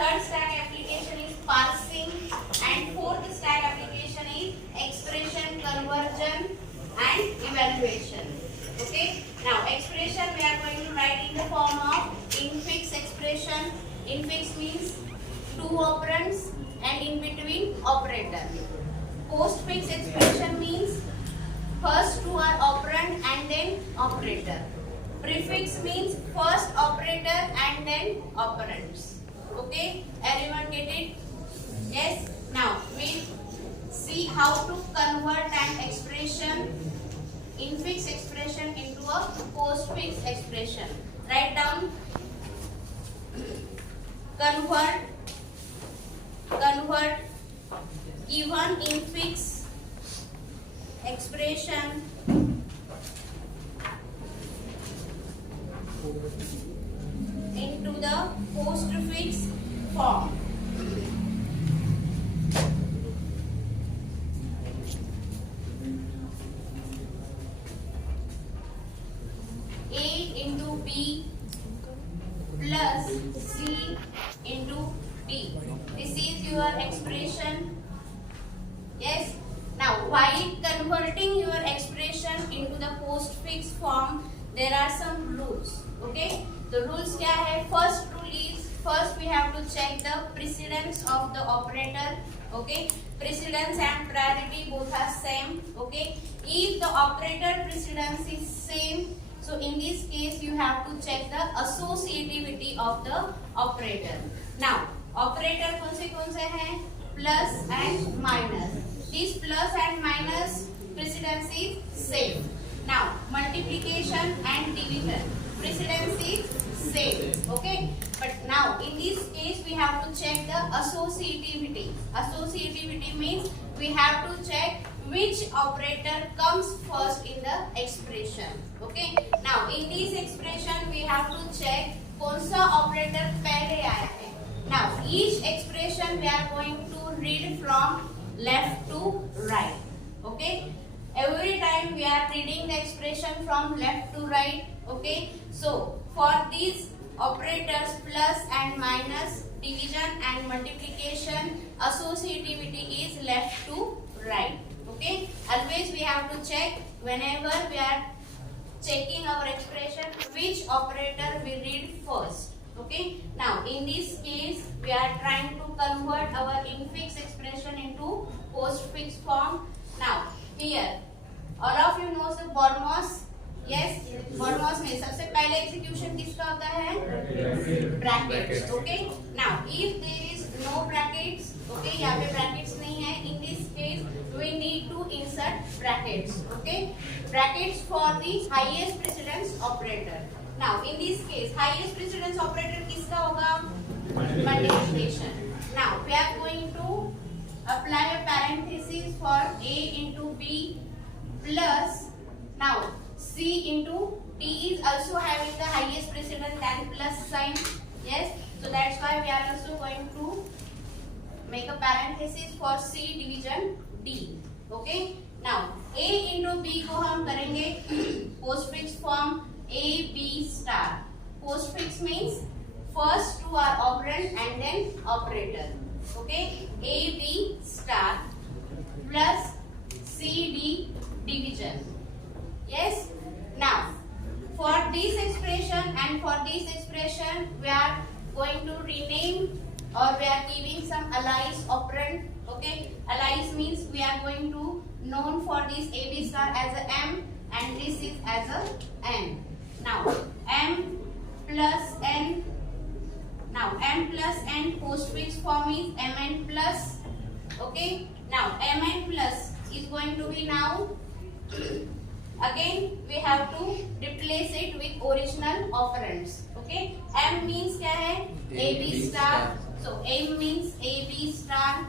third stack application is parsing, and fourth stack application is expression, conversion and evaluation. Okay, now expression we are going to write in the form of infix expression. Infix means two operands and in between operator. Postfix expression means first two are operand and then operator. Prefix means first operator and then operands. Okay, everyone get it? Yes. Now we see how to convert an expression, infix expression, into a postfix expression. Write down. Convert given infix expression into the postfix form. A into B plus C into D. This is your expression. Yes. Now, while converting your expression into the postfix form, there are some rules. Okay. The rules क्या है? First rule is, first we have to check the precedence of the operator. Okay. Precedence and priority both are same. Okay. If the operator precedence is same, so in this case you have to check the associativity of the operator. Now, operator कौन से हैं? Plus and minus. This plus and minus precedence is same. Now, multiplication and division precedence is same. Okay. But now in this case we have to check the associativity. Associativity means we have to check which operator comes first in the expression. Okay. Now in this expression we have to check कौन सा operator पहले आया है. Now each expression we are going to read from left to right. Okay. Every time we are reading the expression from left to right. Okay. So for these operators plus and minus, division and multiplication, associativity is left to right. Okay. Always we have to check whenever we are checking our expression which operator we read first. Okay. Now in this case we are trying to convert our infix expression into postfix form. Now here all of you knows the BODMAS. Yes, BODMAS में सबसे पहले execution किसका होता है? Brackets. Okay. Now if there is no brackets, okay, यहाँ पे brackets नहीं है. In this case we need to insert brackets. Okay. Brackets for the highest precedence operator. Now in this case highest precedence operator किसका होगा? Multiplication. Now we are going to apply a parenthesis for A into B plus, now C into D is also having the highest precedence and plus sign. Yes. So that's why we are also going to make a parenthesis for C division D. Okay. Now A into B को हम करेंगे postfix form A B star. Postfix means first two are operand and then operator. Okay. A B star plus C D division. Yes. Now for this expression and for this expression we are going to rename or we are giving some alias operand. Okay. Alias means we are going to known for this A B star as a M and this is as a N. Now M plus N. Now M plus N postfix form is Mn plus. Okay. Now Mn plus is going to be now. Again we have to replace it with original operands. Okay. M means क्या है? AB star. So M means AB star.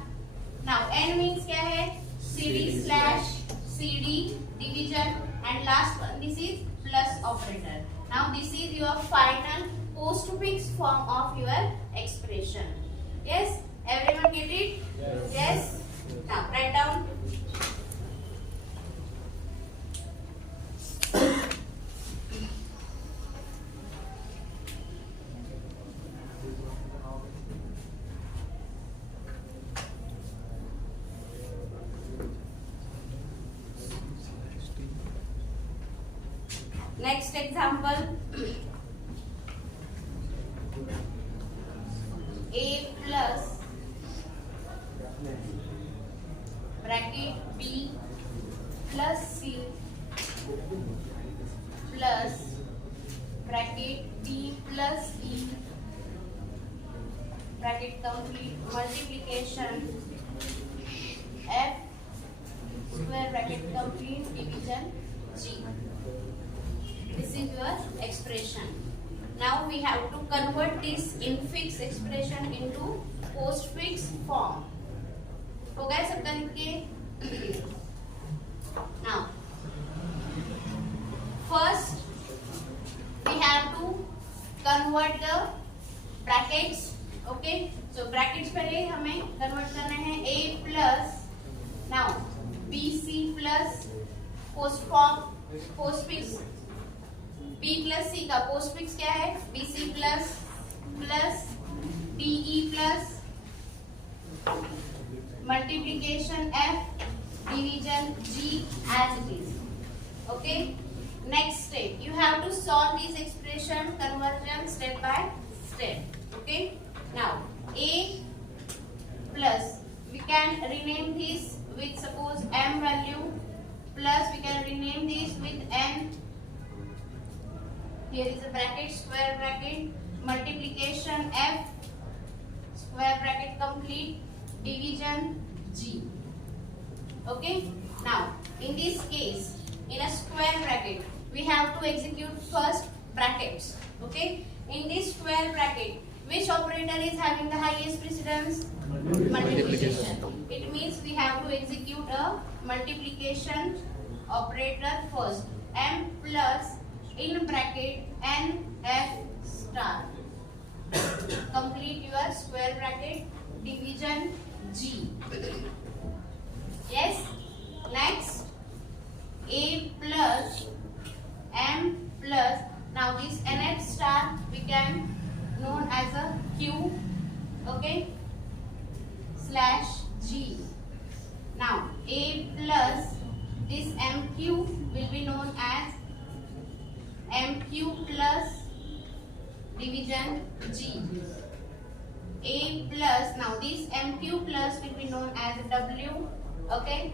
Now N means क्या है? CD slash CD division and last one this is plus operator. Now this is your final postfix form of your expression. Yes. Everyone get it? Yes. Now write down. next example. A plus bracket B plus C plus bracket B plus E bracket complete multiplication F square bracket complete division G. This is your expression. Now we have to convert this infix expression into postfix form. हो गया सबका लिख के? Now first we have to convert the brackets. Okay, so brackets पहले हमें convert करना है. A plus now BC plus postfix B plus C का postfix क्या है? BC plus DE plus multiplication F division G as it is. Okay. Next step, you have to solve this expression conversion step by step. Okay. Now A plus we can rename this with suppose M value plus we can rename this with N. Here is a bracket, square bracket, multiplication F, square bracket complete, division G. Okay. Now in this case, in a square bracket, we have to execute first brackets. Okay. In this square bracket, which operator is having the highest precedence? Multiplication. It means we have to execute a multiplication operator first. M plus in bracket N F star. Complete your square bracket division G. Yes. Next A plus M plus now this NF star we can known as a Q. Okay. Slash G. Now A plus this MQ will be known as MQ plus division G. A plus now this MQ plus will be known as W. Okay.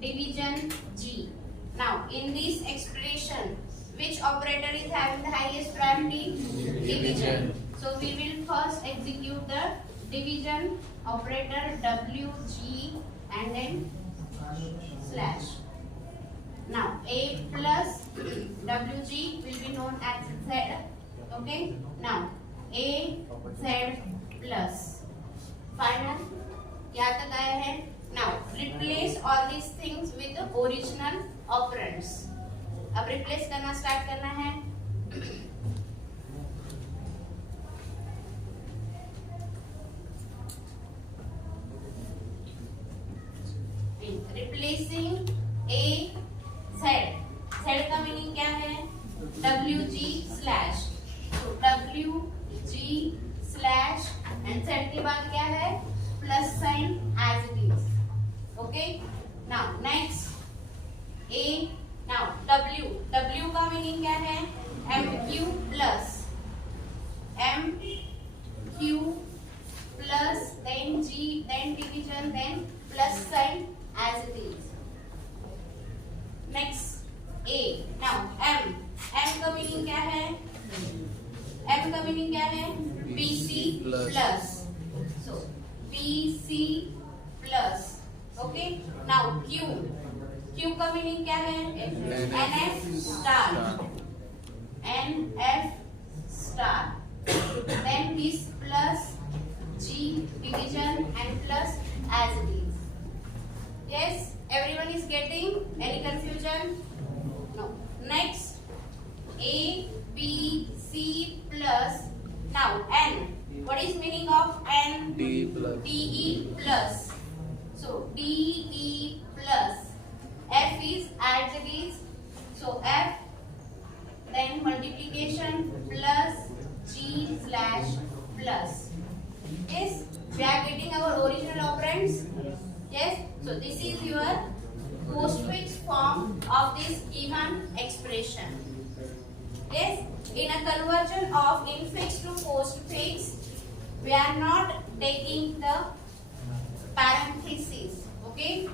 Division G. Now in this expression, which operator is having the highest priority? Division. So we will first execute the division operator WG and then slash. Now A plus WG will be known as Z. Okay. Now A Z plus. Final. क्या तक आया है? Now replace all these things with the original operands. अब replace करना start करना है. Replacing A Z. Z का meaning क्या है? WG slash. So WG slash and Z के बाद क्या है? Plus sign as it is. Okay. Now next A. Now W. W का मीनिंग क्या है? MQ plus MQ plus then G then division then plus sign as it is. Next A. Now M. M का meaning क्या है? M का meaning क्या है? BC plus. So BC plus. Okay. Now Q. Q का meaning क्या है? NF star. NF star. Then this plus G division and plus as it is. Yes, everyone is getting? Any confusion? No. Next A B C plus. Now N. What is meaning of N? DE plus. So DE plus. F is as it is. So F then multiplication plus G slash plus. Yes, we are getting our original operands. Yes, so this is your postfix form of this given expression. Yes, in a conversion of infix to postfix, we are not taking the parentheses. Okay,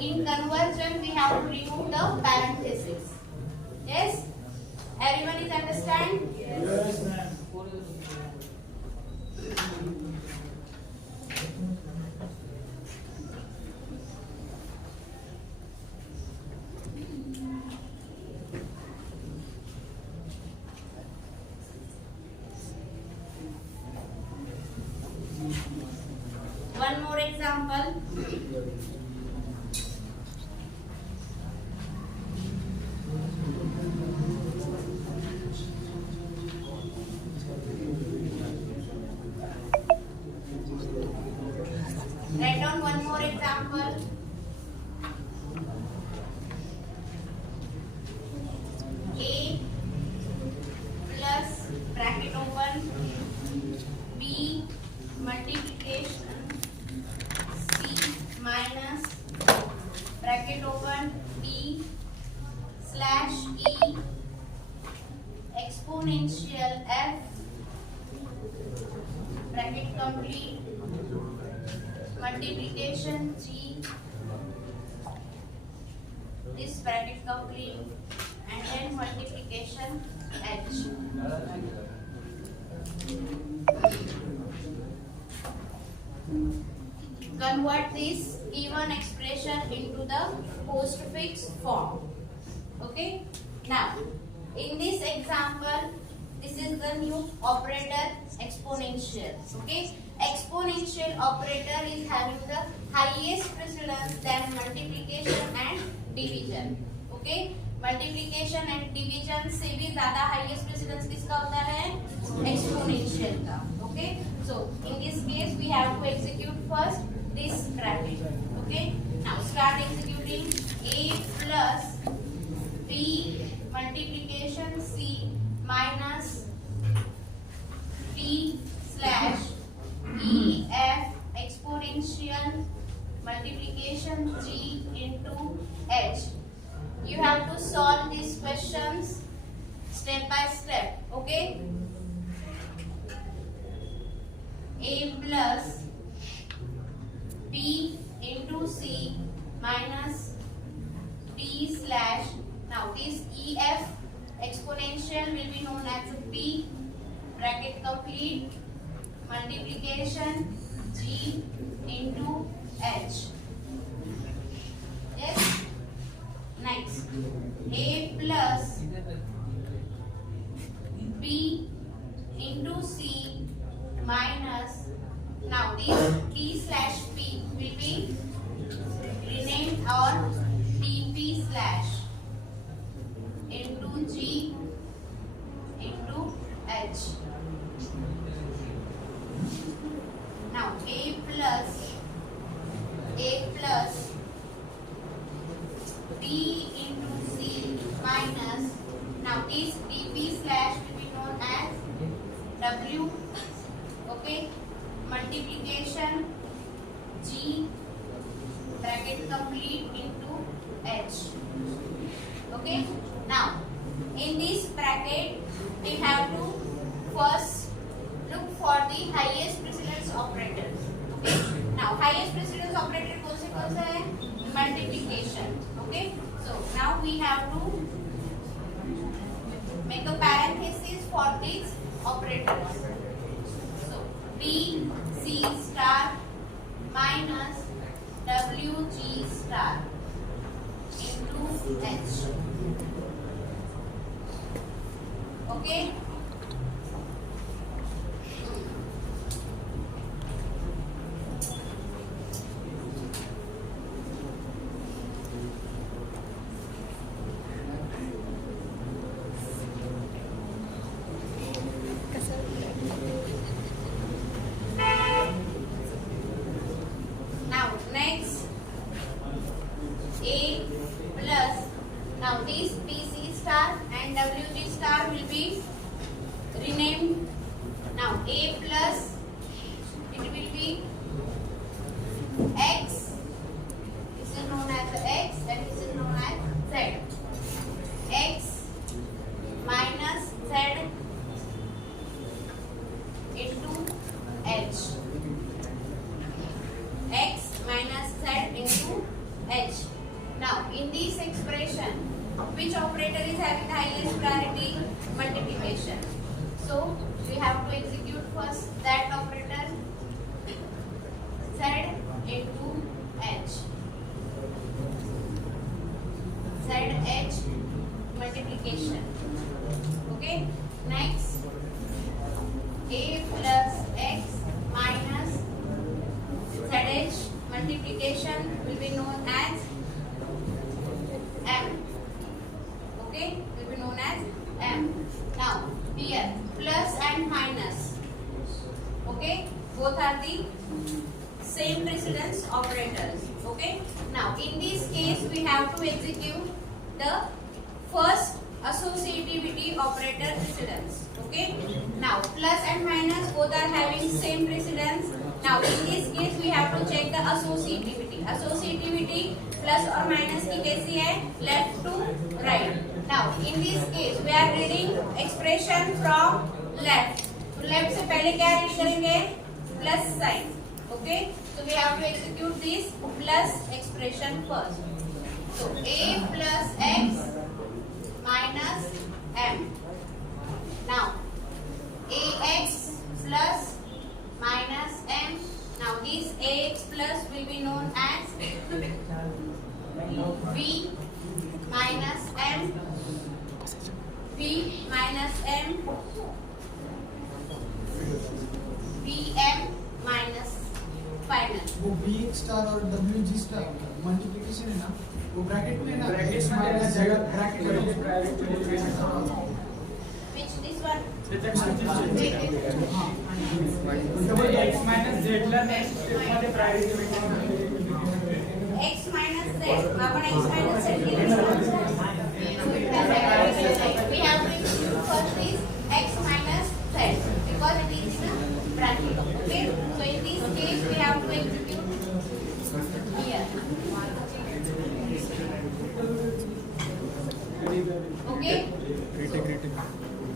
in conversion we have to remove the parentheses. Yes, everyone is understand? Yes, ma'am. One more example. Write down one more example. A plus bracket open B multiplication C minus bracket open B slash E exponential F bracket complete multiplication G this bracket complete and then multiplication H. Convert this given expression into the postfix form. Okay. Now, in this example, this is the new operator exponential. Okay. Exponential operator is having the highest precedence than multiplication and division. Okay. Multiplication and division से भी ज्यादा highest precedence किसका होता है exponential का okay so in this case we have to execute first this bracket okay now start executing a plus b multiplication c minus b slash e f exponential multiplication g into h. You have to solve these questions step by step. Okay. A plus b into c minus b slash. Now this EF exponential will be known as b bracket complete multiplication g into h. Yes. Next, a plus b into c minus, now this b slash p will be renamed or dp slash into g into h. Now a plus b into c minus, now this dp slash will be known as w, okay, multiplication g bracket complete into h. Okay, now in this bracket we have to first look for the highest precedence operators. Okay, now highest precedence operator कौन सा है multiplication. Okay, so now we have to make a parenthesis for these operators. So b c star minus w g star into h. Okay. Now this PC star and WG star will be highest priority multiplication. So we have to execute first that operator, Z into H. ZH multiplication. Okay. Next, A plus X minus ZH multiplication will be known as M. Okay, will be known as M. Now here plus and minus. Okay, both are the same precedence operators. Okay. Now in this case we have to execute the first associativity operator precedence. Okay. Now plus and minus both are having same precedence. Now in this case we have to check the associativity. Associativity plus or minus की कैसी है? Left to right. Now in this case we are reading expression from left. तो left से पहले क्या read करेंगे? Plus sign. Okay. So we have to execute this plus expression first. So A plus X minus M. Now AX plus minus M. Now this AX plus will be known as V minus M. V minus M. VM minus final. वो B star और W G star multiplication है ना, वो bracket में ना X minus जगह bracket में Which this one? X minus Z ला नेक्स्ट स्टेप मध्ये प्रायोरिटी X minus Z. आपण X minus Z केले. We have to execute first is X minus Z because it is in a bracket. Okay. So in this case we have to execute here. Okay.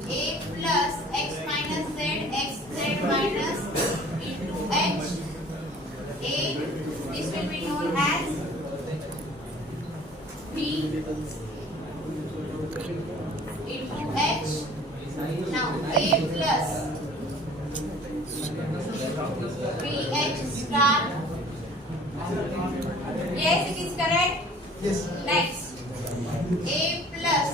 A plus X minus Z, XZ minus into H. A, this will be known as V into H. Now A plus VH star. Yes, it is correct. Yes Next, A plus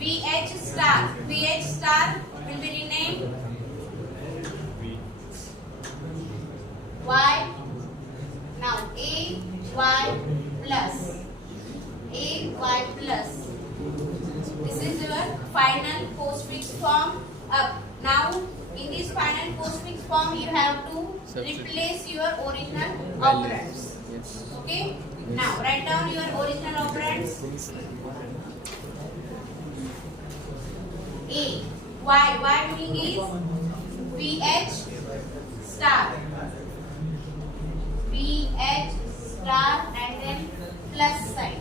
VH star. VH star will be renamed Y. Now A Y plus. A Y plus. This is your final postfix form. Up. Now in this final postfix form you have to replace your original operands. Okay. Now write down your original operands. A. Y meaning is VH star. VH star and then plus sign.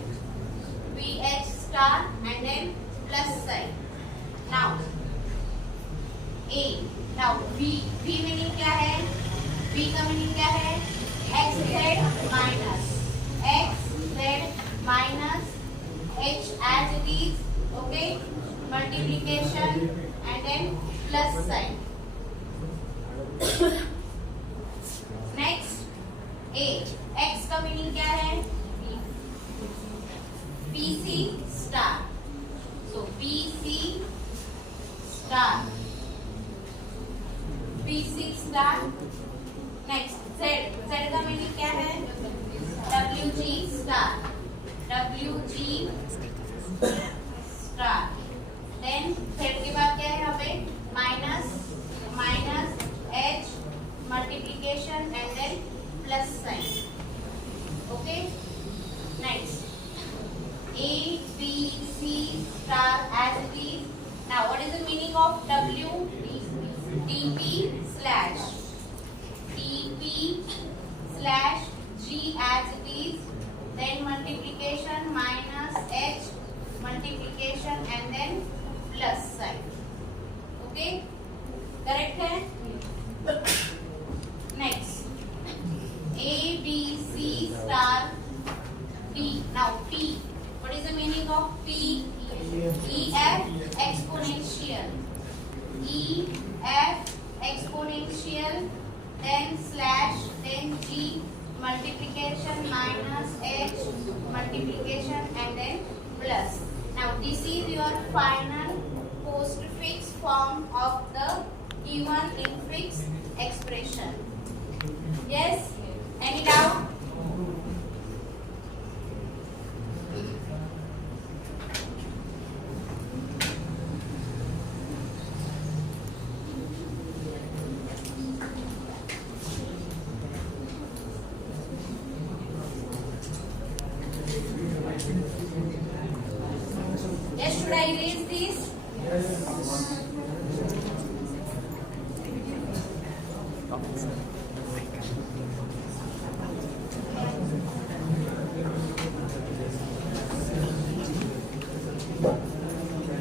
VH star and then plus sign. Now A. Now V meaning क्या है? V का meaning क्या है? XZ minus. XZ minus H as it is. Okay. Multiplication and then plus sign. Next, A. X का meaning क्या है? PC star. So PC star. PC star. Next, Z. Z का meaning क्या है? WG star. WG star. Then Z के बाद क्या है यहाँ पे? Minus H multiplication and then plus sign. Okay. Next, A B C star as it is. Now what is the meaning of W? TP slash G as it is. Then multiplication minus H multiplication and then plus sign. Okay. Correct है? Next, A B C star D. Now P. What is the meaning of P? EF multiplication minus h multiplication and then plus. Now this is your final postfix form of the given infix expression. Yes? Any doubt? Yes, should I erase this?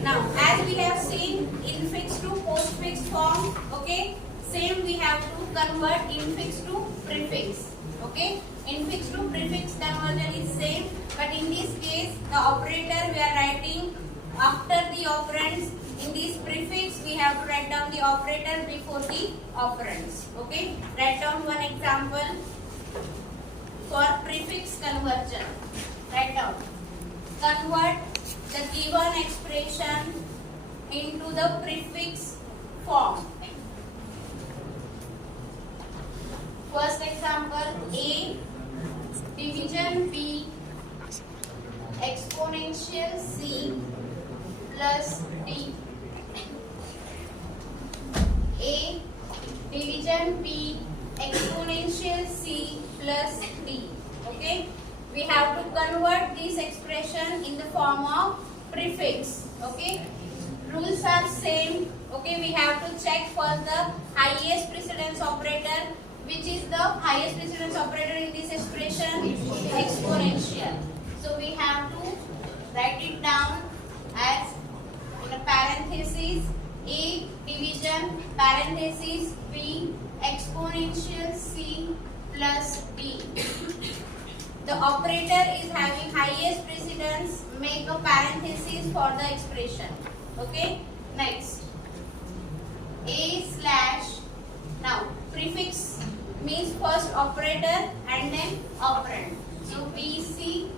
Now, as we have seen infix to postfix form, okay, same we have to convert infix to prefix, okay. Infix to prefix conversion is same, but in this case the operator we are writing after the operands. In this prefix we have to write down the operator before the operands, okay. Write down one example for prefix conversion. Write down. Convert the given expression into the prefix form. First example, A division B exponential C plus D. A division B exponential C plus D. Okay, we have to convert this expression in the form of prefix. Okay, rules are same. Okay, we have to check for the highest precedence operator. Which is the highest precedence operator in this expression? Exponential. So we have to write it down as in a parenthesis A division parenthesis B exponential C plus D. The operator is having highest precedence. Make a parenthesis for the expression. Okay. Next, A slash. Now prefix means first operator and then operand. So BC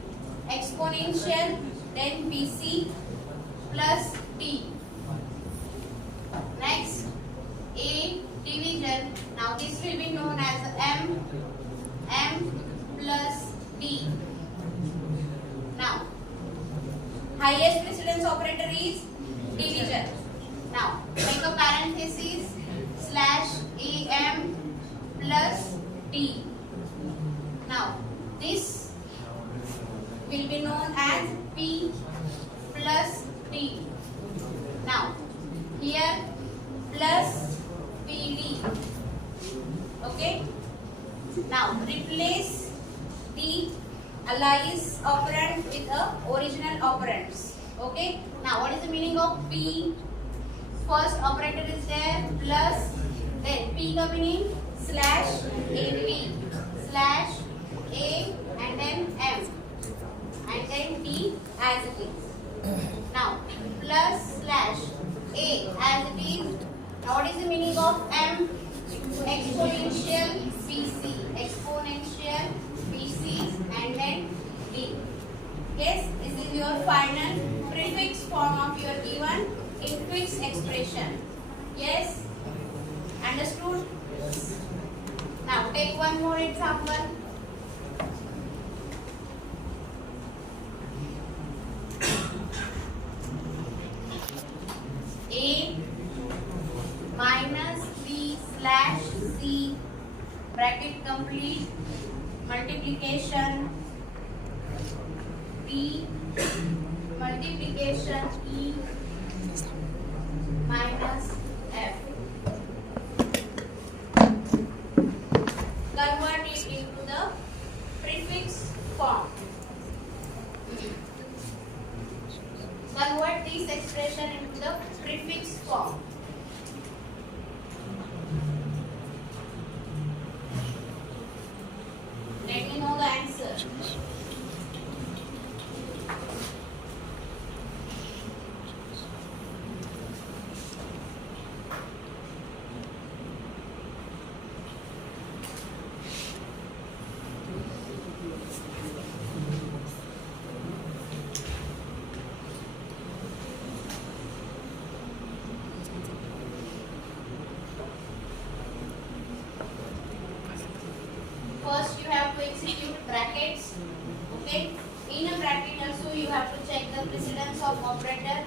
exponential, then BC plus D. Next, A division. Now this will be known as M plus D. Now highest precedence operator is division. Now make a parenthesis slash AM plus D. Now this will be known as P plus D. Now here plus PD. Okay. Now replace the alias operand with the original operands. Okay. Now what is the meaning of P? First operator is there plus, then P का meaning slash AP slash A and then M and then D as it is. Now plus slash A as it is. Now what is the meaning of M? Exponential BC, exponential BC and then D. Yes, this is your final prefix form of your given infix expression. Yes, understood? Now take one more example. A minus B slash C bracket complete multiplication B multiplication E minus F. Convert it into the prefix form. Convert this expression into the prefix form. Let me know the answer. first you have to execute brackets. Okay. In a bracket also you have to check the precedence of operator.